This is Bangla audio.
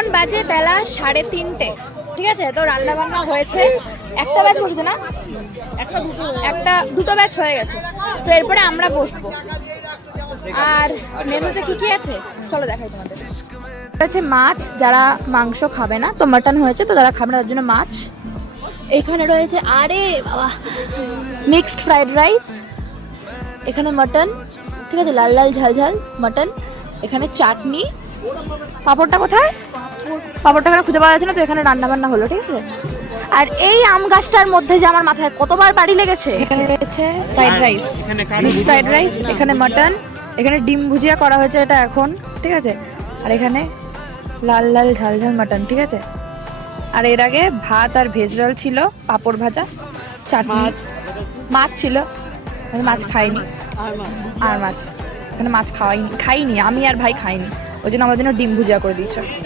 এখন বাজে বেলা 3:30, ঠিক আছে? তো রান্না বান্না হয়েছে, একটা ব্যাচ বসেছে না, দুটো ব্যাচ হয়ে গেছে। তো এরপরে আমরা বসবো। আর মেনুতে কি কি আছে চলো দেখাই তোমাদের। হচ্ছে মাছ, যারা মাংস খাবে না, তো মাটন হয়েছে, তো যারা খাবে না তার জন্য মাছ। এখানে রয়েছে আরে বাবা মিক্সড ফ্রাইড রাইস, এখানে মাটন, ঠিক আছে, লাল লাল ঝাল ঝাল মাটন, এখানে চাটনি, পাঁপড়টা কোথায়, পাঁপড়টা এখানে খুঁজে পাওয়া যাচ্ছে না, তো এখানে রান্না বান্না হলো, ঠিক আছে। আর এই আম গাছটার মধ্যে যে আমার মাথায় কতবার বাড়ি লেগেছে, এখানে রয়েছে fried rice, mixed fried rice, এখানে মাটন, এখানে ডিম ভুজিয়া করা হয়েছে এটা এখন, ঠিক আছে। আর এখানে লাল লাল ঝাল ঝাল মাটন, ঠিক আছে। আর এর আগে ভাত আর ভেজ রোল ছিল, পাঁপড় ভাজা, চাটনি, মাছ ছিল, আমি মাছ খাইনি, আর মাছ এখানে মাছ খাইনি আমি আর ভাই খাইনি, ওই জন্য আমার জন্য ডিম ভুজিয়া করে দিয়েছে।